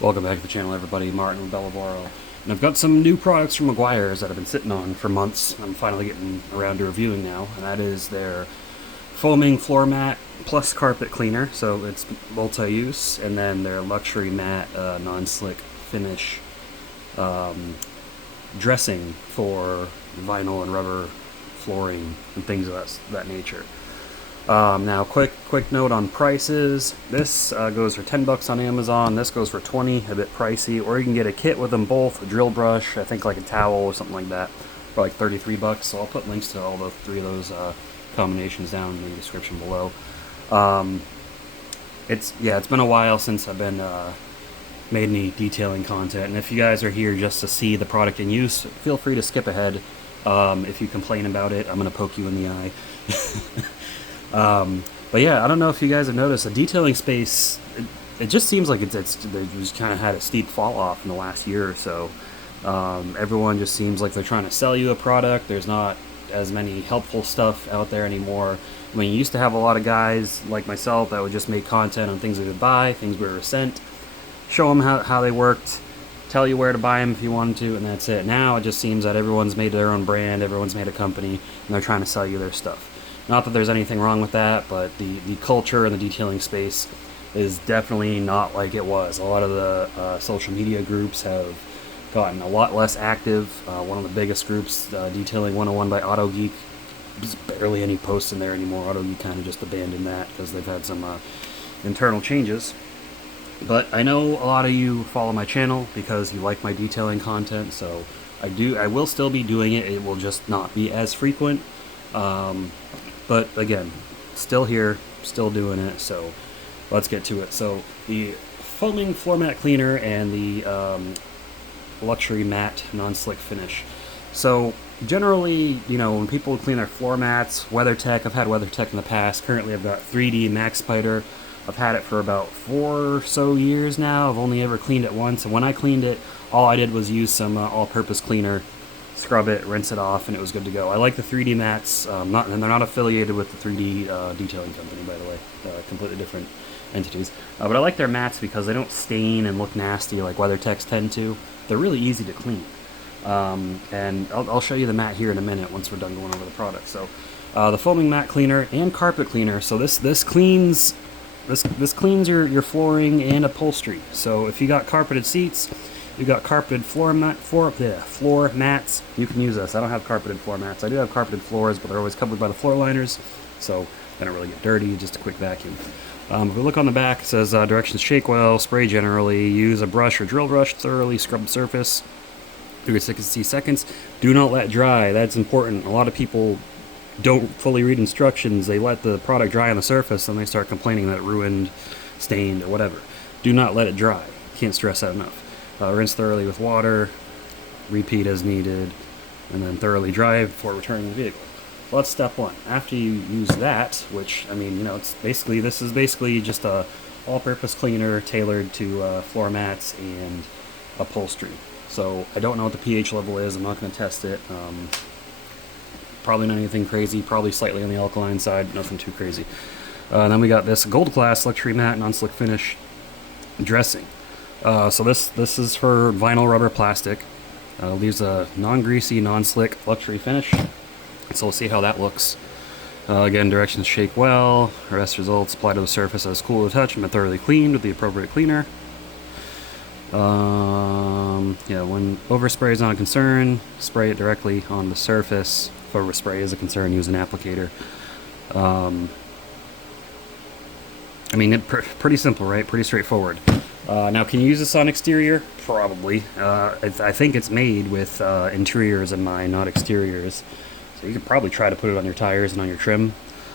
Welcome back to the channel, everybody. Martin with Bellavoro. And I've got some new products from Meguiar's that I've been sitting on for months. I'm finally getting around to reviewing now, and that is their foaming floor mat plus carpet cleaner. So it's multi-use, and then their luxury matte non-slick finish dressing for vinyl and rubber flooring and things of that nature. Now, quick note on prices. This goes for $10 on Amazon. This goes for $20, a bit pricey. Or you can get a kit with them both, a drill brush, I think like a towel or something like that, for like $33. So I'll put links to all the three of those combinations down in the description below. It's been a while since I've been made any detailing content, and if you guys are here just to see the product in use, feel free to skip ahead. If you complain about it, I'm gonna poke you in the eye. But yeah, I don't know if you guys have noticed, the detailing space, it just seems like they just kind of had a steep fall off in the last year or so. Everyone just seems like they're trying to sell you a product. There's not as many helpful stuff out there anymore. I mean, you used to have a lot of guys like myself that would just make content on things we would buy, things we were sent, show them how they worked, tell you where to buy them if you wanted to, and that's it. Now it just seems that everyone's made their own brand, everyone's made a company, and they're trying to sell you their stuff. Not that there's anything wrong with that, but the culture in the detailing space is definitely not like it was. A lot of the social media groups have gotten a lot less active. One of the biggest groups, Detailing 101 by Auto Geek, there's barely any posts in there anymore. Auto Geek kind of just abandoned that because they've had some internal changes. But I know a lot of you follow my channel because you like my detailing content, so I will still be doing it. It will just not be as frequent. But again, still here, still doing it, so let's get to it. So the foaming floor mat cleaner and the luxury matte non-slick finish. So generally, you know, when people clean their floor mats, WeatherTech, I've had WeatherTech in the past. Currently I've got 3D Max Spider. I've had it for about 4 or so years now. I've only ever cleaned it once, and when I cleaned it, all I did was use some all-purpose cleaner, scrub it, rinse it off, and it was good to go. I like the 3D mats, and they're not affiliated with the 3D detailing company, by the way. Completely different entities. But I like their mats because they don't stain and look nasty like WeatherTechs tend to. They're really easy to clean. And I'll show you the mat here in a minute once we're done going over the product. So the foaming mat cleaner and carpet cleaner. So this cleans your flooring and upholstery. So if you got carpeted seats, you've got carpeted floor mats, you can use this. I don't have carpeted floor mats. I do have carpeted floors, but they're always covered by the floor liners, so they don't really get dirty, just a quick vacuum. If we look on the back, it says directions: shake well, spray generally, use a brush or drill brush thoroughly, scrub the surface 3 to 60 seconds. Do not let dry. That's important. A lot of people don't fully read instructions. They let the product dry on the surface and they start complaining that it ruined, stained, or whatever. Do not let it dry. Can't stress that enough. Rinse thoroughly with water, repeat as needed, and then thoroughly dry before returning the vehicle. Well, that's step one. After you use that, which, I mean, you know, this is basically just a all-purpose cleaner tailored to floor mats and upholstery. So I don't know what the pH level is. I'm not going to test it. Probably not anything crazy. Probably slightly on the alkaline side. Nothing too crazy. Then we got this gold class luxury matte non-slick finish dressing. So this is for vinyl, rubber, plastic. Leaves a non-greasy, non-slick luxury finish. So we'll see how that looks. Again, directions: shake well. Rest results: apply to the surface as cool to touch and thoroughly cleaned with the appropriate cleaner. When overspray is not a concern, spray it directly on the surface. If overspray is a concern, use an applicator. I mean, pretty simple, right? Pretty straightforward. Now, can you use this on exterior? Probably. I think it's made with interiors in mind, not exteriors. So you could probably try to put it on your tires and on your trim.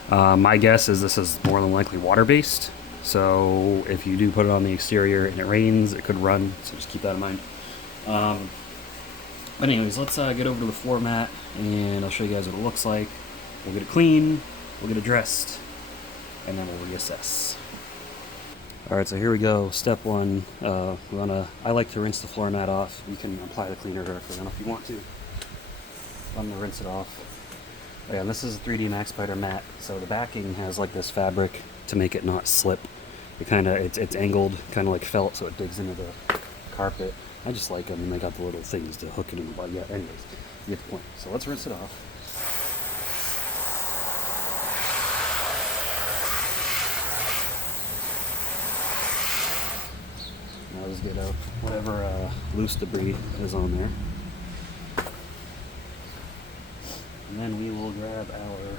My guess is this is more than likely water-based. So if you do put it on the exterior and it rains, it could run. So just keep that in mind. But anyways, let's get over to the floor mat, and I'll show you guys what it looks like. We'll get it clean, we'll get it dressed, and then we'll reassess. Alright, so here we go. Step one, I like to rinse the floor mat off. You can apply the cleaner directly on if you want to. I'm going to rinse it off. Again, this is a 3D Max Spider matte, so the backing has like this fabric to make it not slip It's angled, kind of like felt, so it digs into the carpet. I just like them, and they got the little things to hook it in the body. Yeah, anyways, you get the point. So let's rinse it off. Now let's get out whatever loose debris is on there. And then we will grab our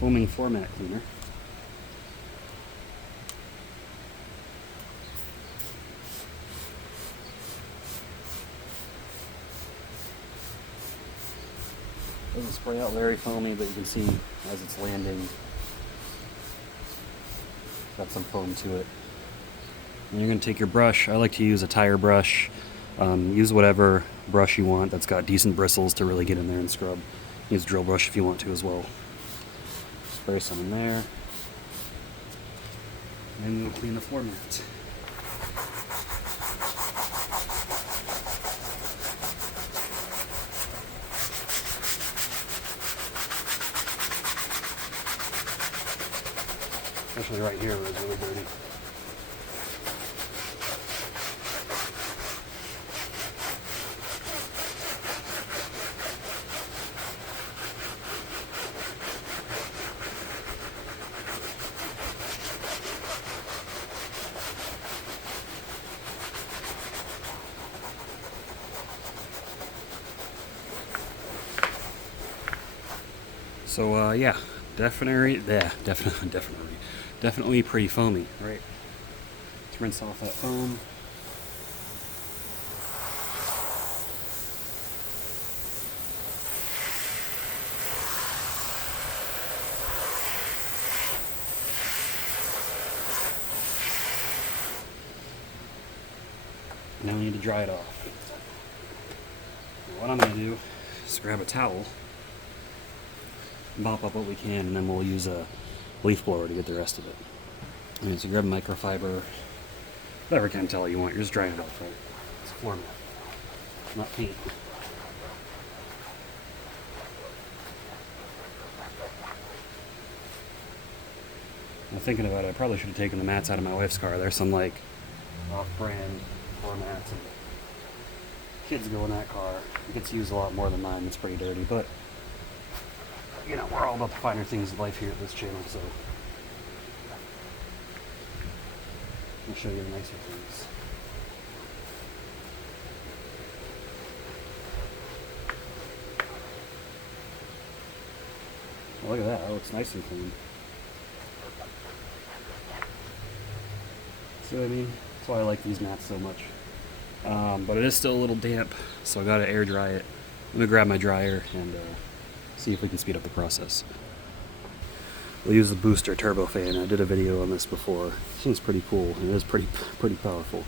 foaming floor mat cleaner. Doesn't spray out very foamy, but you can see as it's landing, it's got some foam to it. And you're going to take your brush. I like to use a tire brush. Use whatever brush you want that's got decent bristles to really get in there and scrub. Use a drill brush if you want to as well. Spray some in there. And then we'll clean the floor mat. Especially right here where it's really dirty. So yeah, definitely pretty foamy, right? Let's rinse off that foam. Now we need to dry it off. What I'm going to do is grab a towel, mop up what we can, and then we'll use a leaf blower to get the rest of it. And so grab a microfiber, whatever kind of towel you want. You're just drying it off, right? It's a floor mat, not paint. I'm thinking about it. I probably should have taken the mats out of my wife's car. There's some like off-brand floor mats, and kids go in that car. It gets used a lot more than mine. It's pretty dirty, but you know, we're all about the finer things in life here at this channel, so I'll show you the nicer things. Oh, look at that. That looks nice and clean. See what I mean? That's why I like these mats so much. But it is still a little damp, so I gotta air dry it. I'm gonna grab my dryer and see if we can speed up the process. We'll use the booster turbo fan. I did a video on this before. This one's pretty cool. It is pretty powerful.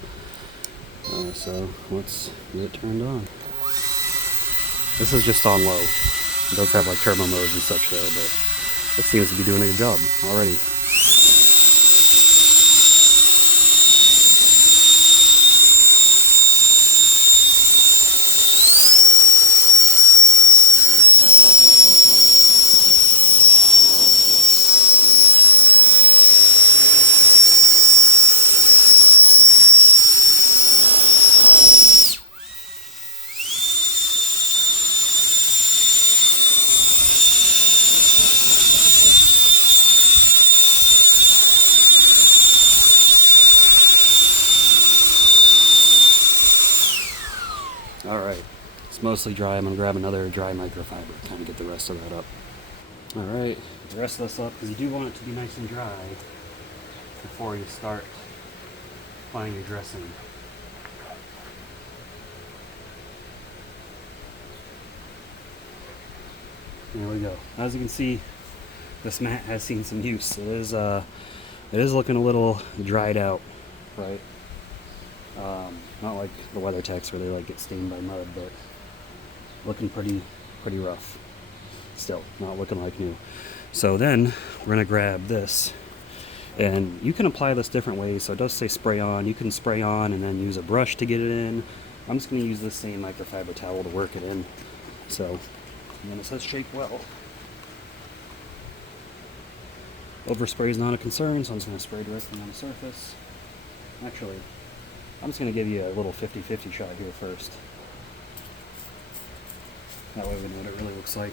So let's get it turned on. This is just on low. It does have like turbo modes and such though, but it seems to be doing a good job already. Alright, it's mostly dry. I'm going to grab another dry microfiber, kind of get the rest of that up. Alright, get the rest of this up, because you do want it to be nice and dry before you start applying your dressing. There we go. As you can see, this mat has seen some use. It is looking a little dried out, right? Not like the WeatherTechs where they like get stained by mud, but looking pretty rough. Still, not looking like new. So then we're gonna grab this, and you can apply this different ways. So it does say spray on. You can spray on and then use a brush to get it in. I'm just gonna use this same microfiber towel to work it in. So, and then it says shake well. Overspray is not a concern, so I'm just going to spray directly on the surface. Actually, I'm just going to give you a little 50-50 shot here first. That way we know what it really looks like.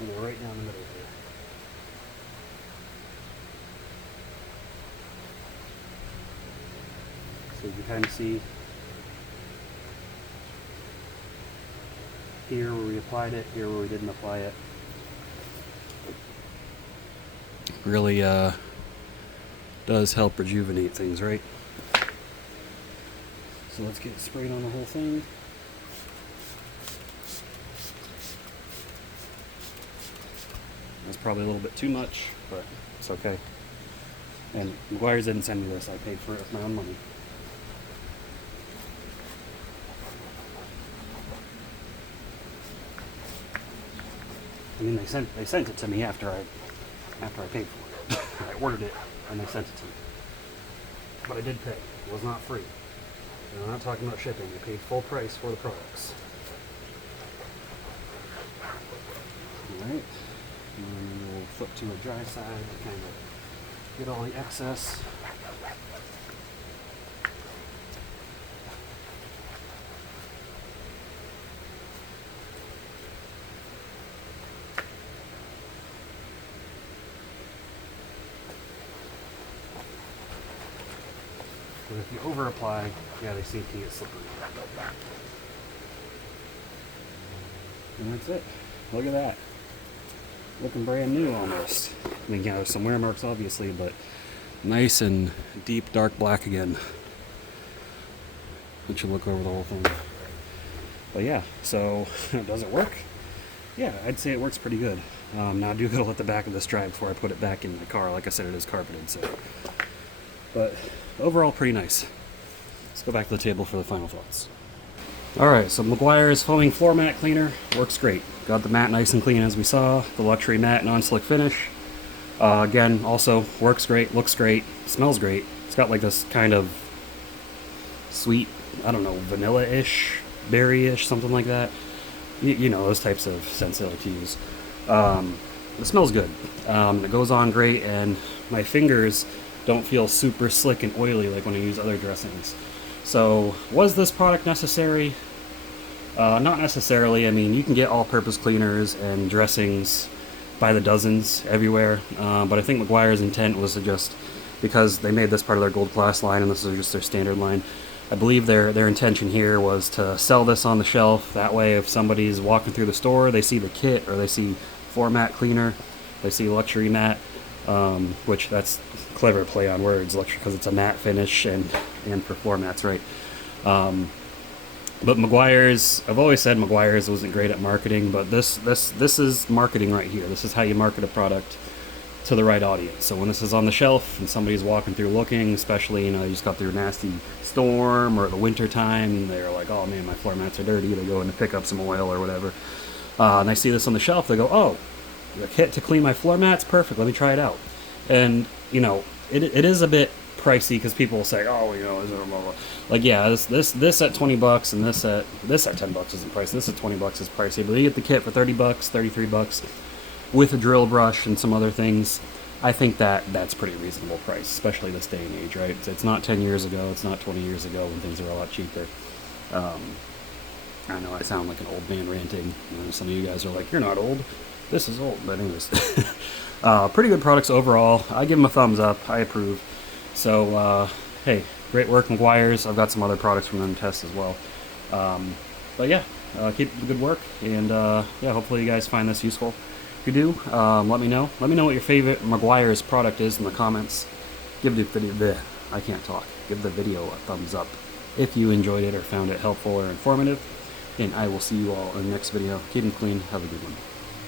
And we're right down the middle here. So you can kind of see here where we applied it, here where we didn't apply it. Really does help rejuvenate things, right? So let's get it sprayed on the whole thing. That's probably a little bit too much, but it's okay. And Meguiar's didn't send me this. I paid for it with my own money. I mean, they sent it to me after I paid for it. I ordered it and they sent it to me. But I did pay. It was not free. And I'm not talking about shipping. I paid full price for the products. Alright. And then we'll flip to a dry side to kind of get all the excess. But if you over apply, yeah, they seem to get slippery. And that's it. Look at that. Looking brand new almost. I mean, yeah, there's some wear marks obviously, but nice and deep dark black again. Let you look over the whole thing. But yeah, so does it work? Yeah, I'd say it works pretty good. Now I do gotta let the back of this dry before I put it back in my car. Like I said, it is carpeted, so. But overall, pretty nice. Let's go back to the table for the final thoughts. Alright, so Meguiar's foaming floor mat cleaner works great. Got the mat nice and clean as we saw. The luxury matte non-slick finish. Again, also works great, looks great, smells great. It's got like this kind of sweet, I don't know, vanilla-ish, berry-ish, something like that. You know, those types of scents I like to use. It smells good. It goes on great, and my fingers don't feel super slick and oily like when I use other dressings. So, was this product necessary? Not necessarily. I mean, you can get all-purpose cleaners and dressings by the dozens everywhere, but I think Meguiar's intent was to just, because they made this part of their gold class line and this is just their standard line, I believe their intention here was to sell this on the shelf. That way, if somebody's walking through the store, they see the kit, or they see floor mat cleaner, they see luxury matte, which that's clever play on words, luxury, because it's a matte finish and for floor mats, right? But Meguiar's, I've always said Meguiar's wasn't great at marketing, but this is marketing right here. This is how you market a product to the right audience. So when this is on the shelf and somebody's walking through looking, especially, you know, you just got through a nasty storm or the winter time, they're like, oh man, my floor mats are dirty. They go in to pick up some oil or whatever. And I see this on the shelf, they go, oh, a kit to clean my floor mats? Perfect, let me try it out. And, you know, it is a bit pricey because people will say, oh, you know, is it blah, blah. Like, yeah, this at $20 and this at $10 isn't pricey. This at $20 is pricey, but you get the kit for $30, $33 with a drill brush and some other things. I think that's pretty reasonable price, especially this day and age, right? It's not 10 years ago, it's not 20 years ago when things are a lot cheaper. I know I sound like an old man ranting. You know, some of you guys are like, you're not old. This is old, but anyways. Pretty good products overall. I give them a thumbs up. I approve. So, hey, great work, Meguiar's. I've got some other products from them to test as well. But yeah, keep up the good work, and yeah, hopefully you guys find this useful. If you do, let me know. Let me know what your favorite Meguiar's product is in the comments. Give the video, I can't talk. Give the video a thumbs up if you enjoyed it or found it helpful or informative. And I will see you all in the next video. Keep them clean. Have a good one.